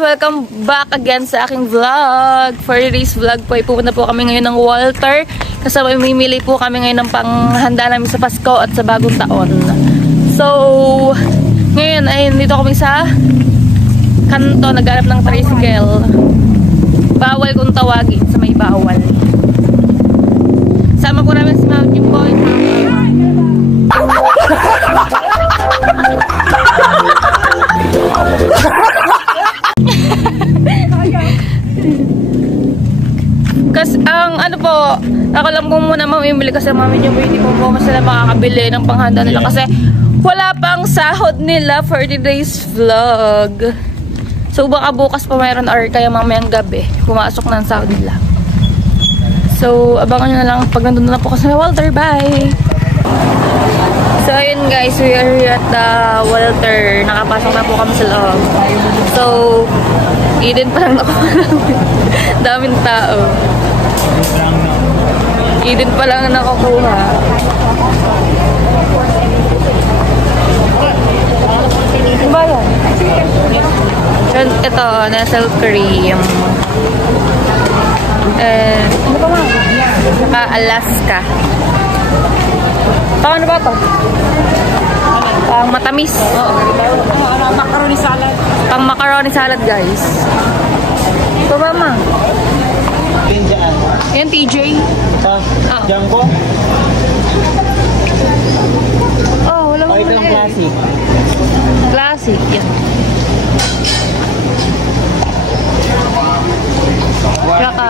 Welcome back again sa aking vlog. For today's vlog po ay pupunta po kami ngayon ng Walter kasi mamimili po kami ngayon ng panghanda namin sa Pasko at sa bagong taon. So ngayon ay dito kami sa kanto, naghanap ng tricycle. Bawal kung tawagin sa may bawal. Sama po namin si Ma'am Jimboy. Kasi ang ano po, ako lang po muna mamimili kasi mami niyo hindi po sila makakabili ng panghanda nila kasi wala pang sahod nila for today's vlog. So baka bukas pa mayroon or kaya mamayang gabi pumasok na ang sahod nila. So abangan nyo na lang pag nandun na po kasi sa Walter. Bye! So ayun guys, we are here at the Walter. Nakapasok na po kami sa loob. So Eden pa lang nakuha namin. Daming tao. Eden pa lang nakukuha. Ano ba yan? Ito, nasal cream. Ano pa nga? Saka Alaska. Ano ba ito? Pang matamis. Macaroni salad. Pang macaroni salad guys. Ito ba ma? Yan TJ. Jumbo? Oh, wala mo. Ito lang classic. Classic, yan. Saka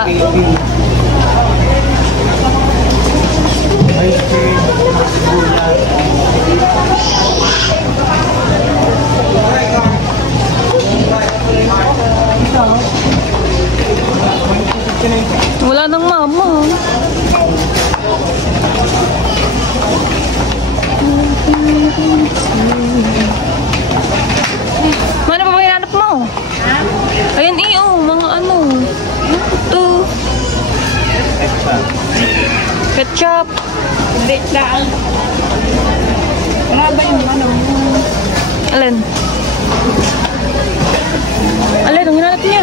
ice cream. wala nang mama. Ano pa ba hinanap mo? Ayan mga ano. Ito. Ketchup. Hindi lang. Wala ba yung ano? Alin? Alin, ang hinanap niya?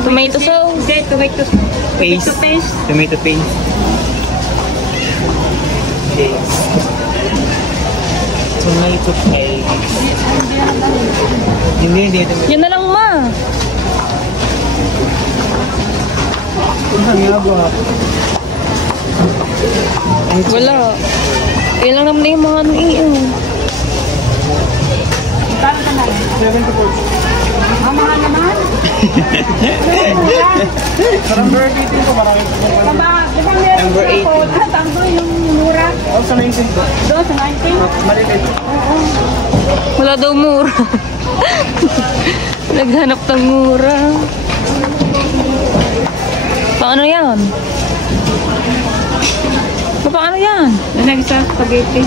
Tomato sauce. Hindi, tomato paste. Tomato paste. Tomato paste. Hindi. Yan na lang ma. Wala. Yan lang naman yung mga ano Kano ka na? 74. Mahal naman? Number 18 ko marami. Number 18. Tango yung mura. Sa 19 ko. Doon sa 19? Maliliit. Wala daw mura. Naghanap ng mura. Paano yan? Paano yan? Nag-isa spaghetti.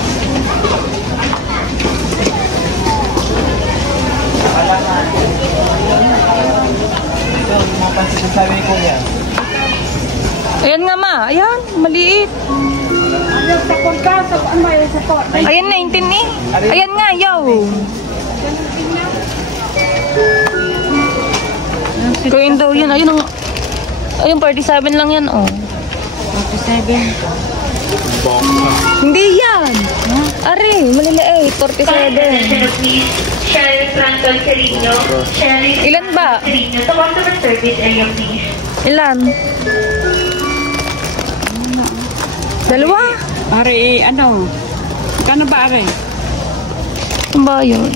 Ito, mapansin sabi ko yan. Ayan nga ma, ayan, maliit. Ano, sapon ka? Ano ba yung sapon? Ayan 19 eh. Ayan nga, yaw. Gawin daw yan, ayun ang... Ayun, 47 lang yan, oh. 47. Hindi yan. Are, maliliit, 47. Ilan ba? Ilan? Dalawa? Are, ano? Kano ba, are? Ano ba yun?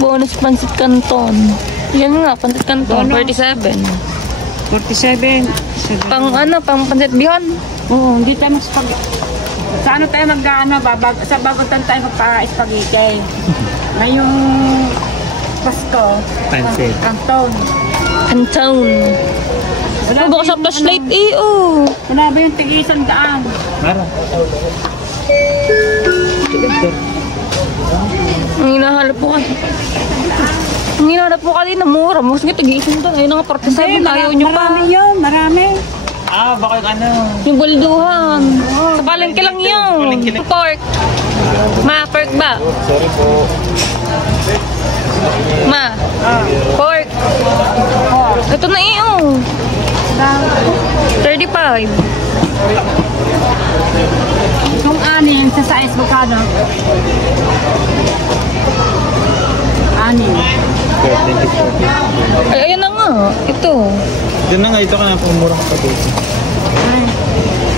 Bonus pansit canton. Yan nga, pansit canton, 47. 47. Pang ano, pang pansit bihon? Oo, hindi tayo sa ano tayo sa bagutan tayo magpa-spaghetti. Ngayong Pasko. Pansit. Canton. Canton. Wala ba sa flashlight eh, oh. Wala ba yung tig-isang daan? Mara. Ang hinahal hinahanap po kanina, mura. Mas nga, tig-iisang doon. Ayun nga, 47, ayaw nyo pa. Marami yun, marami. Baka yung ano. Yung bulduhan. Sa palengke lang yun. Pork. Ma, pork ba? Sorry po. Ma, pork. Ito na iyo. 35. Yung anin sa size bukado. Anin. Ay, ayun na nga. Ito. Doon na nga, ito ka na pumura ka pa dito.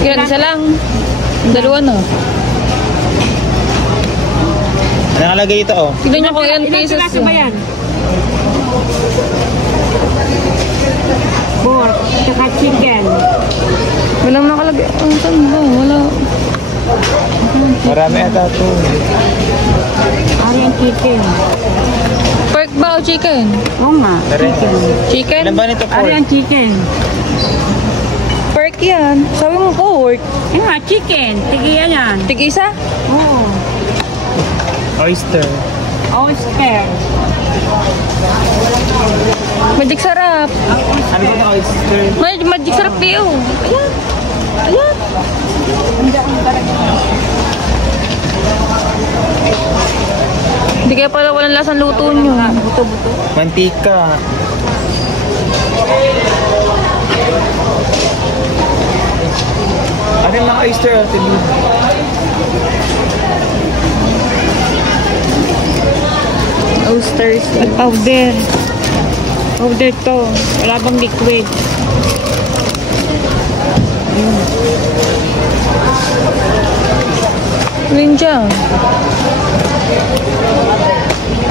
Yan, isa lang. Dalawa na. Nakalagay ito, oh. Tignan niyo kung ilan Ilang pieces piraso ba yan? Pork, tsaka chicken. Walang nakalagay. Ang saan ba? Wala. Marami ata ito. Ayan chicken. Pork ba o chicken? Oo nga, chicken. Chicken? Ilan ba nito, pork? Ayan chicken. Pork yan. Sabi mo pork. Yung nga, chicken. Tigiyan yan. Tig-isa? Oo. Oyster. Oyster. Magic sarap. Ano ba na oyster? Magic sarap piyo. Ayan. Ayan. Hindi kaya pala walang lasang luto nyo. Buto-buto. Mantika. Ano yung mga oyster? Oysters. Powder. Powder to. Wala bang liquid? Alin dyan?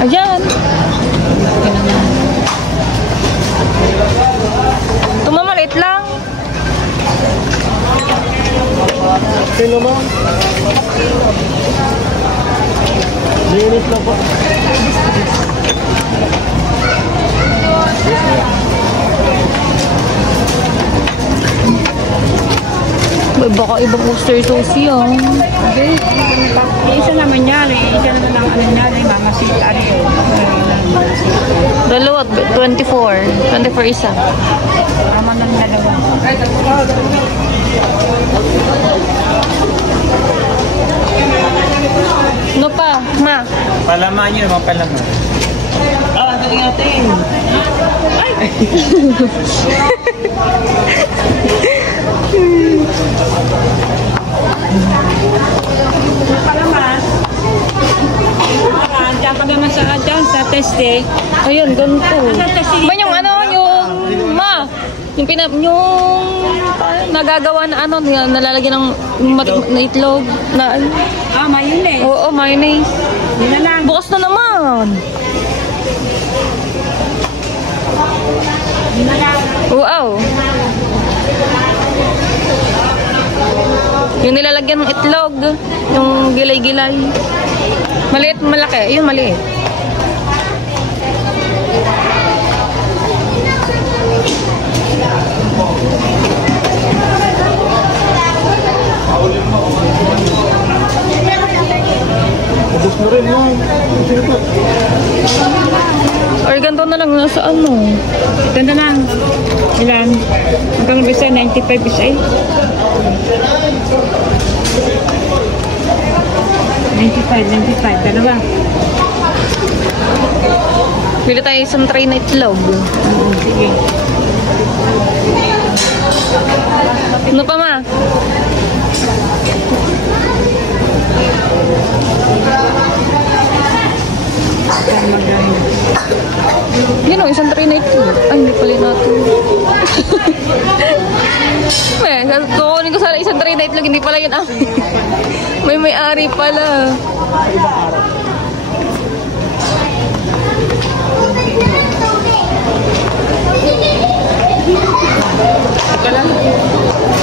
Ayan. Ito mamalit lang. Sino mo? Unit na po. Baka ibang oyster sauce yan. Okay. Isa naman yan eh. Isa naman ang ano yan eh. Mga sita rin. Dalawa, 24. 24 isa. Tama ng dalawa. Ano pa? Ma? Palaman nyo, mga palaman. Ang galing natin. Palaman. Diyan ka naman sa teste. Ayun, ganito. Sa teste. Ba yung ano, yung ma? Yung nagagawa na ano, nalalagyan ng na itlog na ano. Ah, mayonnaise. Oo, mayonnaise. Yun na lang. Bukas na naman. Yun na lang. Wow. Yung nilalagyan ng itlog, yung gilay-gilay. Maliit, malaki. Yun, maliit. Ubus mo rin, no? Or ganito na lang nasa ano. Ito na lang. Ilan? Hanggang bisa, 95 isa eh. 95. Dalawa. Pili tayo isang tray na itlog. Sige. Ano pa ma? Yun o, isang tray na itlog. Ay, hindi pala natin. Kukunin ko sana isang tray na itlog, hindi pala yun amin. May-ari pala.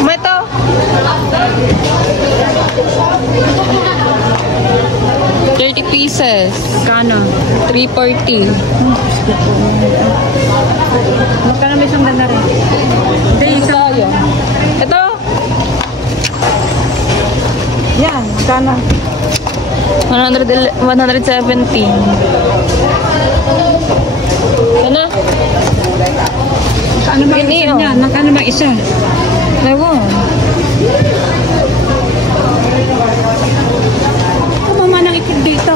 Ito. 30 pieces. Kano? 340. Magkano may isang ganda rin? Hindi, isang. Ito. Yan, magkano? 117. Yan na. Ano ba Yun isa eh, oh. niya? Magkano ba isa? Ewan. Ano man ang itig dito?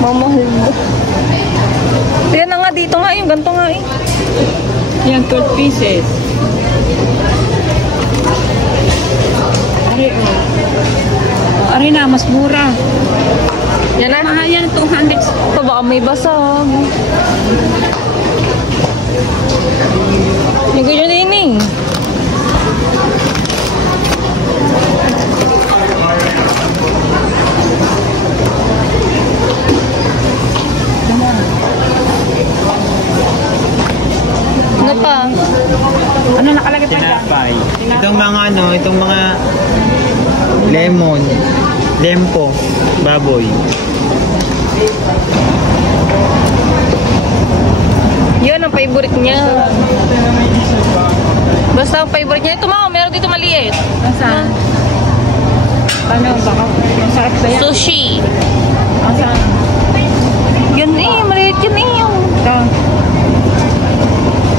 Mamahal mo. Yan na nga dito nga yung ganito nga eh. Yan, 12 pieces. Ari, oh. Ari na, mas mura. Yan na. Mahal yan, 200. Ito baka may basag. Yung ganyan din eh. Ano pa? Ano nakalagay pa dyan? Tinapay. Itong mga ano, itong mga lemon, lempo, baboy. Yun ang favorite niya. Basta ang favorite niya. Ito mga, meron dito maliit. Nasaan? Ano, baka masarap ba yan? Sushi. Nasaan? Yun eh, maliit yun eh. Ito.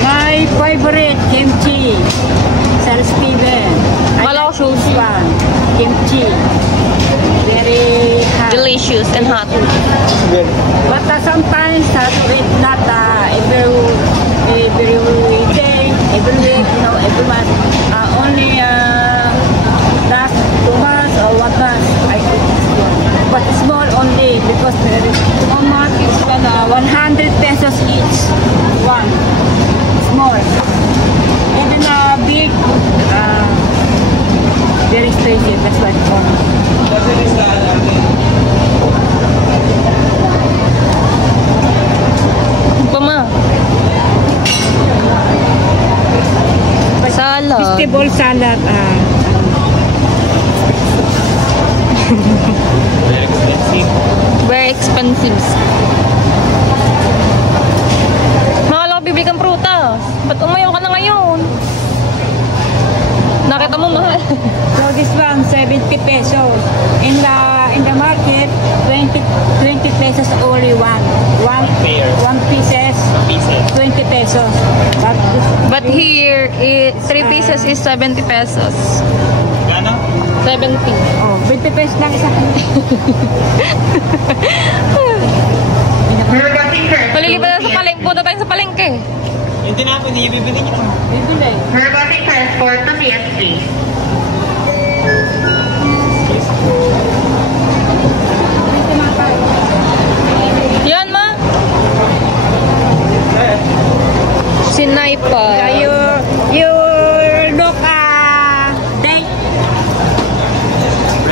My favorite, kimchi. Sir Steven. Kala ko sushi. One. Kimchi. Very hot. Delicious and hot. But sometimes have to eat not every day, every week, you know, every month. Only last 2 months or 1 month I cook this one. But small only because how much is 100 pesos each. One. Small. Even big, very expensive. That's why it's on. Ano pa ma? Salad. Vegetable salad. Very expensive. Very expensive. Makala ko bibili kang prutas. Ba't umayaw ka na ngayon? Nakita mo mahal. So this one 70 pesos. In the market 20 pesos only one pair. 1 pieces Pieces. 20 pesos. But this But here, 3 pieces is 70 pesos. Gano? 70. oh 20 pesos lang isa. Palilipan na sa palengke. Punta tayo sa palengke. Yung tinapay, hindi niya bibili niyo. Bibili. Robotic transport to CSP. Yan ma. Sinay pa. You look date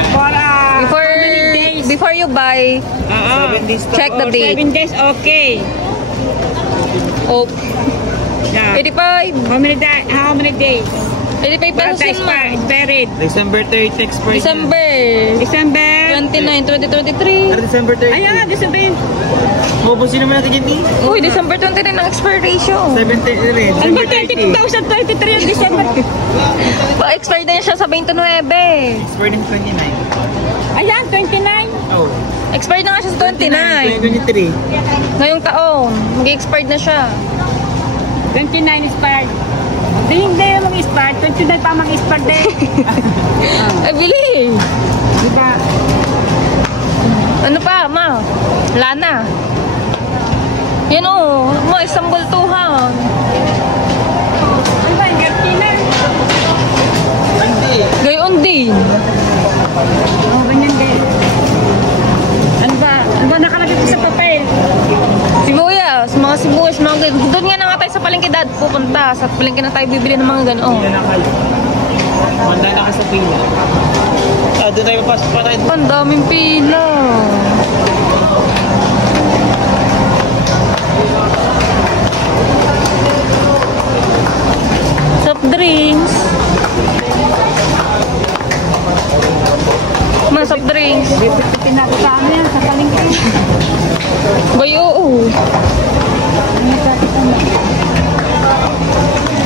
for Before you buy, 7 days to. check the date. 7 days okay. Oh, Yeah. 85. How many days? 85 pesos Basta yun ma. expired. December 30 expired. December December 29, 2023. December 30. Ayan, December. Pupusin naman natin yung Uy, December 29 ang expiration. 7:30. Ano ba December 30. 2023 yung December? Pa-expired na siya sa 29. Expired yung 29. Ayan, 29. Oh. Expired na nga siya sa 29. 2023. Ngayong taon, mag-expired na siya. 29 expired. Hindi yung mag-expired. 29 pa mag-expired din. Ay, bili! Diba? Ano pa, ma? Lana. Yan o, ma, isang bultuhan. Ano ba, 39? Hindi. Gayon din. Oh, ganyan din. Ano ba nakalagay ko sa papel? Sibuyas, mga sibuyas, mga ganyan. Doon nga na nga tayo sa palengke dad pupunta. Sa palengke na tayo bibili ng mga gano'n. Pila na kayo. Manda na ka sa pila. Doon tayo papasok pa tayo. Ang daming pila. Soft drinks. Mga soft drinks. Bibitin ako sa ano yan, sa palengke. Bay, oo. Ano sa kita mo?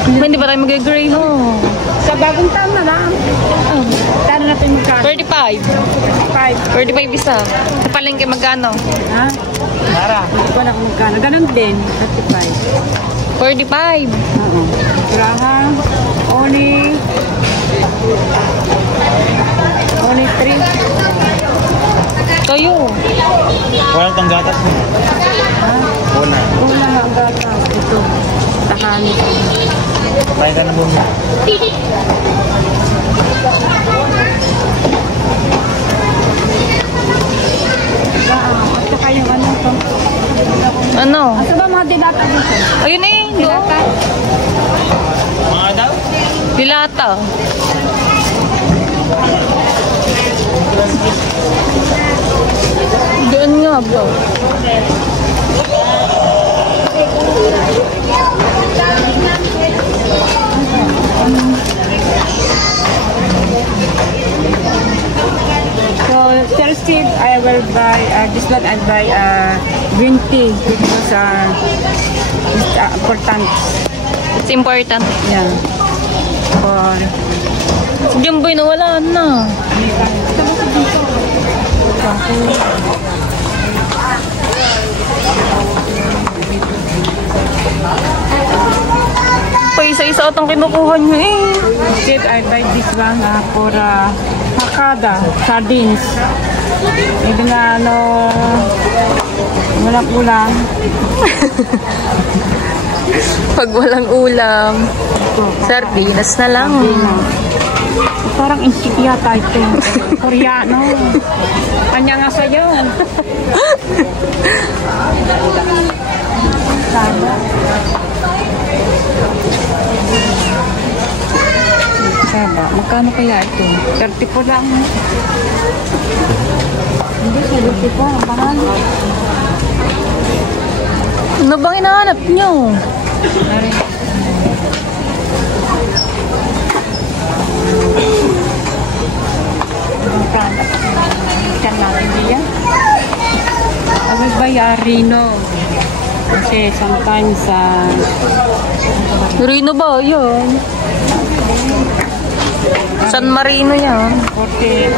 Hindi ba tayo mag-gray, no? Sa bagong taon na lang. Kano natin magkano? 35. 35 isa. Sa palengke magkano? Ha? Tara. Hindi ko na kung magkano. Ganun din. 35. 45. Oo. Graha. Only 3. Kayo. Walang tang gatas mo. Wala. Una ang gatas. Ito. Takani. Tayo ka na muna. Ito kayong ano to? Ano? Ito ba mga dilata dito? Ayun eh. Dilata? Mga daw? Dilata. Doon nga bro. So, Thursday, I will buy, this one I buy green tea because it's important. It's important. Yeah. For, Si Jumboy nawala na. Pa isa-isa atang kinukuha niyo eh. instead, I buy this one for hakada, sardines. Maybe na ano, walang ulam. Pag walang ulam, sardinas na lang. Parang insik yata ito. Koreano. Kanya nga sa'yo. Sada. Sada. Magkano kaya ito? 30 po lang. Hindi, 70 po. Mahal. Ano bang hinahanap niyo? Nari. Ano ba Rino? Kasi sometimes Rino ba? Yan. San Marino yan. porque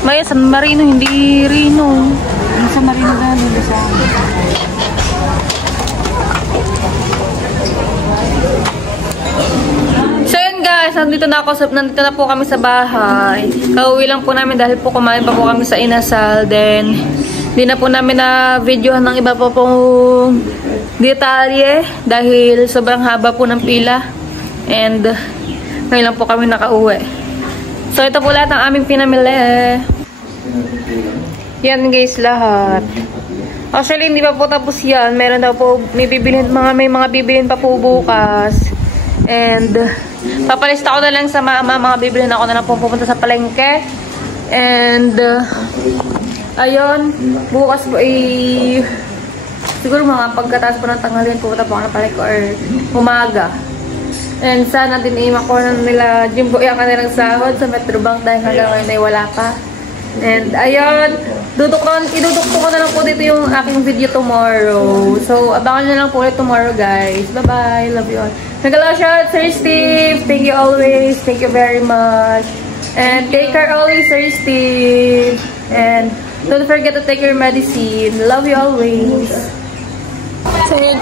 Maya, San Marino, hindi Rino. sa Marino na sa So yun guys, nandito na po kami sa bahay. Kauwi lang po namin dahil po kumain pa po kami sa inasal. Then, di na po namin na videohan ng iba po pong detalye dahil sobrang haba po ng pila. And, ngayon lang po kami nakauwi. So ito po lahat ng aming pinamili. Yan guys, lahat. Actually, hindi pa po tapos yan. Meron daw po, may mga bibilhin pa po bukas. And, papalista ko na lang sa mga bibilhin ako na lang po pupunta sa palengke. And, ayun, bukas po siguro mga pagkataas po ng tanghalian, pupunta po ako ng palengke or umaga. And sana din makuha na nila Jimbo yung kanilang sahod sa Metrobank dahil hanggang ngayon ay wala pa. And ayun, idudukto ko na lang po dito yung aking video tomorrow. So, abangan nyo lang po ulit tomorrow guys. Bye-bye. Love you all. Nagala shout, Sir Steve. Thank you always. Thank you very much. And take care always, Sir Steve. And don't forget to take your medicine. Love you always.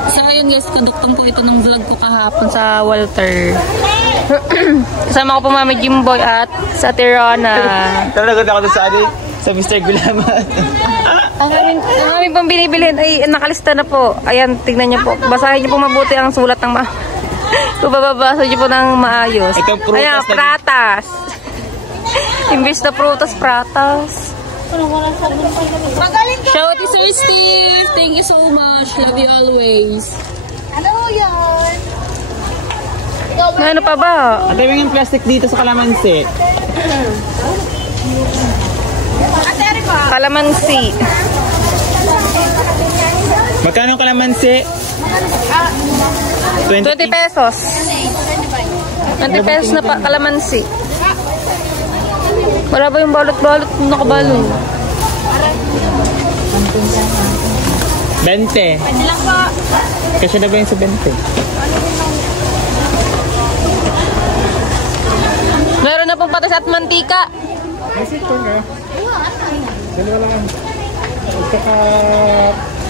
So ayun guys, kaduktong po ito ng vlog ko kahapon sa Walter. Kasama ko po Mami Jimboy at sa Tirana. Talaga ako sa Mr. Gulamat. Ang aming pong binibilhin ay nakalista na po. Ayan, tignan niyo po. Basahin niyo po mabuti ang sulat ng kung bababasa niyo po ng maayos. Ito, prutas. Ayan, pratas. Imbis na prutas, pratas. Shout to Sir Steve. Thank you so much. Love you always. Ano yan? Ano pa ba? At yung plastic dito sa kalamansi. Kalamansi. Magkano ang kalamansi? 20 pesos. 20 pesos na pa kalamansi. Wala ba yung balot-balot kung nakabalo? 20. Pwede lang po. Kasi na ba yung sa 20? Meron na pong patas at mantika. Kasi ito nga. Dalawa lang. Saka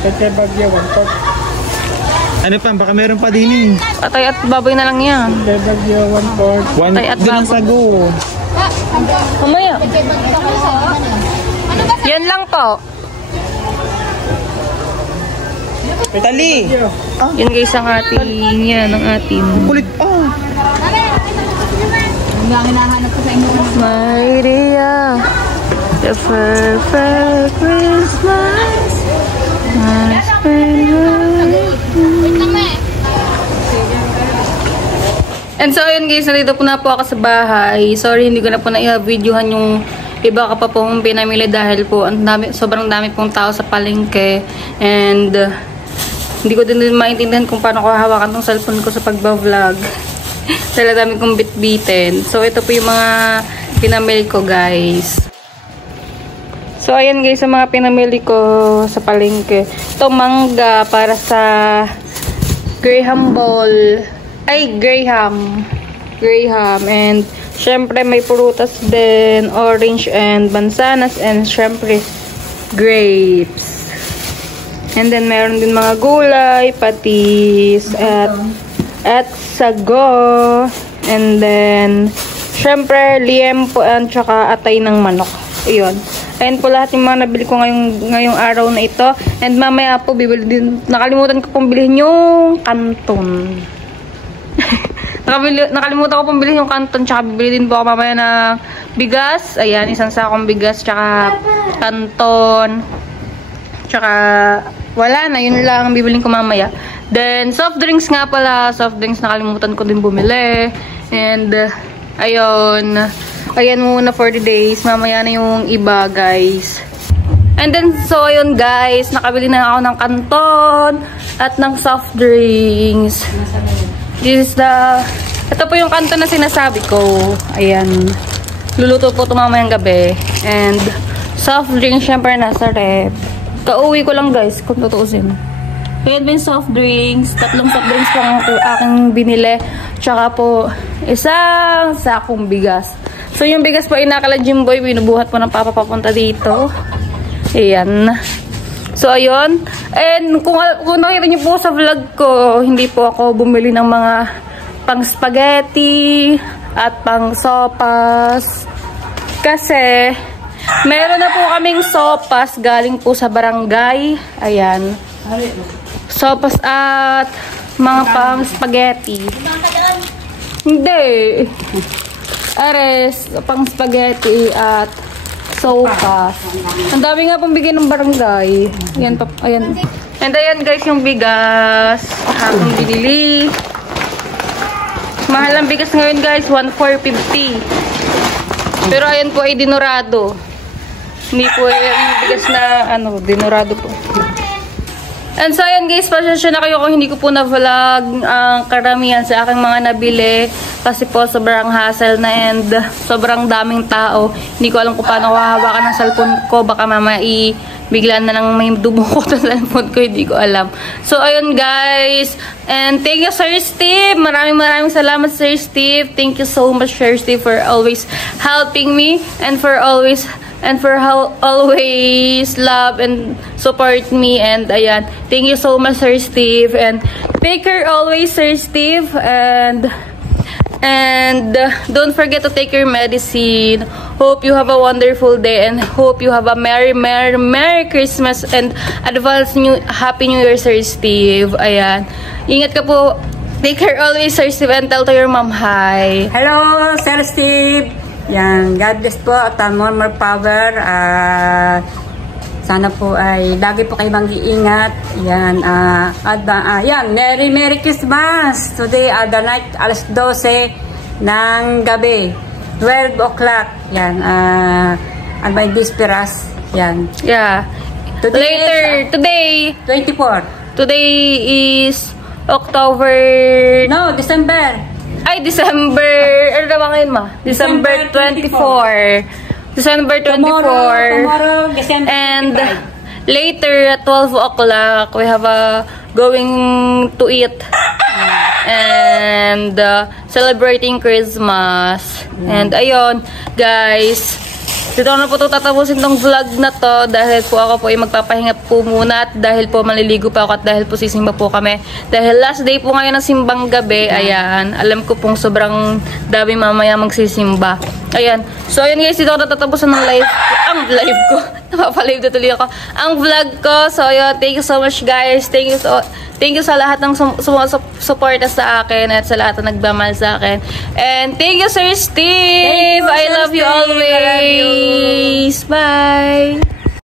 Bagyo, 1 Ano pa? Baka meron pa din eh. Patay at baboy na lang yan. Bagyo, 1 Tay at Doon ang baboy. sago. Mamaya. Yan lang po. Tali! Yan guys ang ating, yan ang ating. Kulit pa! Maria, the perfect Christmas. And so, ayun guys, nandito po na po ako sa bahay. Sorry, hindi ko na po na-videohan yung iba ka pa pong pinamili dahil po ang dami, sobrang dami pong tao sa palengke. And hindi ko din maintindihan kung paano ko hawakan tong cellphone ko sa pagba-vlog. Dahil dami kong bit-bitin. So, ito po yung mga pinamili ko, guys. So, ayan guys, ang mga pinamili ko sa palengke. Ito, mangga para sa Graham Ball. Ay, Graham. And, syempre, may prutas din. Orange and mansanas. And, syempre, grapes. And then, meron din mga gulay, patis, at sago. And then, syempre, liempo at saka atay ng manok. Ayun. Ayun po lahat yung mga nabili ko ngayong araw na ito. And mamaya po, bibili din. Nakalimutan ko pong bilhin yung kanton. Nakalimutan ko pong bilhin yung kanton. Tsaka bibili din po ako mamaya ng bigas. Ayan, isang sakong bigas. Tsaka kanton. Tsaka wala na. Yun lang ang bibilin ko mamaya. Then, soft drinks nga pala. Soft drinks nakalimutan ko din bumili. And, ayun. Ayan muna for the days. Mamaya na yung iba, guys. And then, so, ayun, guys. Nakabili na ako ng kanton at ng soft drinks. This is the... Ito po yung kanton na sinasabi ko. Ayan. Luluto po ito mamayang gabi. And, soft drinks, syempre, nasa rep. Kauwi ko lang, guys, kung tutuusin. Ayan din soft drinks. 3 soft drinks po ang aking binili. Tsaka po, isang sakong bigas. So, yung bigas po, inakala Jimboy, binubuhat po ng papa papunta dito. Ayan. So, ayun. And, kung nakita niyo po sa vlog ko, hindi po ako bumili ng mga pang spaghetti at pang sopas. Kasi, meron na po kaming sopas galing po sa barangay. Ayan. Sopas at mga pang spaghetti. Hindi. Ares, pang spaghetti at sopas. Ang dami nga pong bigay ng barangay. Ayan, ayan. And ayan guys, yung bigas. Akong binili. Mahal ang bigas ngayon guys, 1,450. Pero ayan po ay dinorado. Hindi po yung bigas na dinorado po. And so, ayan guys, pasensya na kayo kung hindi ko po na-vlog ang karamihan sa aking mga nabili. Kasi po, sobrang hassle na and sobrang daming tao. Hindi ko alam kung paano ko hahawakan ng cellphone ko. Baka mamaya bigla na lang may dumukot sa cellphone ko. Hindi ko alam. So, ayun guys. And thank you, Sir Steve. Maraming salamat, Sir Steve. Thank you so much, Sir Steve, for always helping me. And for always love and support me. And ayan, thank you so much, Sir Steve, and take care always, Sir Steve, and don't forget to take your medicine. Hope you have a wonderful day and hope you have a merry Christmas and happy new year, Sir Steve. Ayan, ingat ka po, take care always, Sir Steve, and tell to your mom hi. Hello, Sir Steve. Yan, God bless po at more power. Sana po ay lagi po kayo mag-iingat. Yan, yan, Merry Christmas! Today, the night, alas 12 ng gabi. 12 o'clock. Yan, and by Bisperas. Yan. Yeah. Today, Today 24. Today is October... No, December. Ay, December... Ano na ba ngayon, ma? December 24. December 24. Tomorrow, December And 25. later at 12 o'clock, we have going to eat. And celebrating Christmas. And ayun, guys, dito na po ito tatapusin tong vlog na to dahil po ako po ay magpapahinga po muna at dahil po maliligo pa ako at dahil po sisimba po kami. Dahil last day po ngayon ng simbang gabi, ayan, alam ko pong sobrang dami mamaya magsisimba. Ayan, so ayun guys, dito ako natatapusin ng live ko. Napapalive na tuloy ako. Ang vlog ko, so ayun, thank you so much guys. Thank you sa lahat ng sumusuporta sa akin at sa lahat ng nagmamahal sa akin. And thank you, Sir Steve! I love you always! Bye!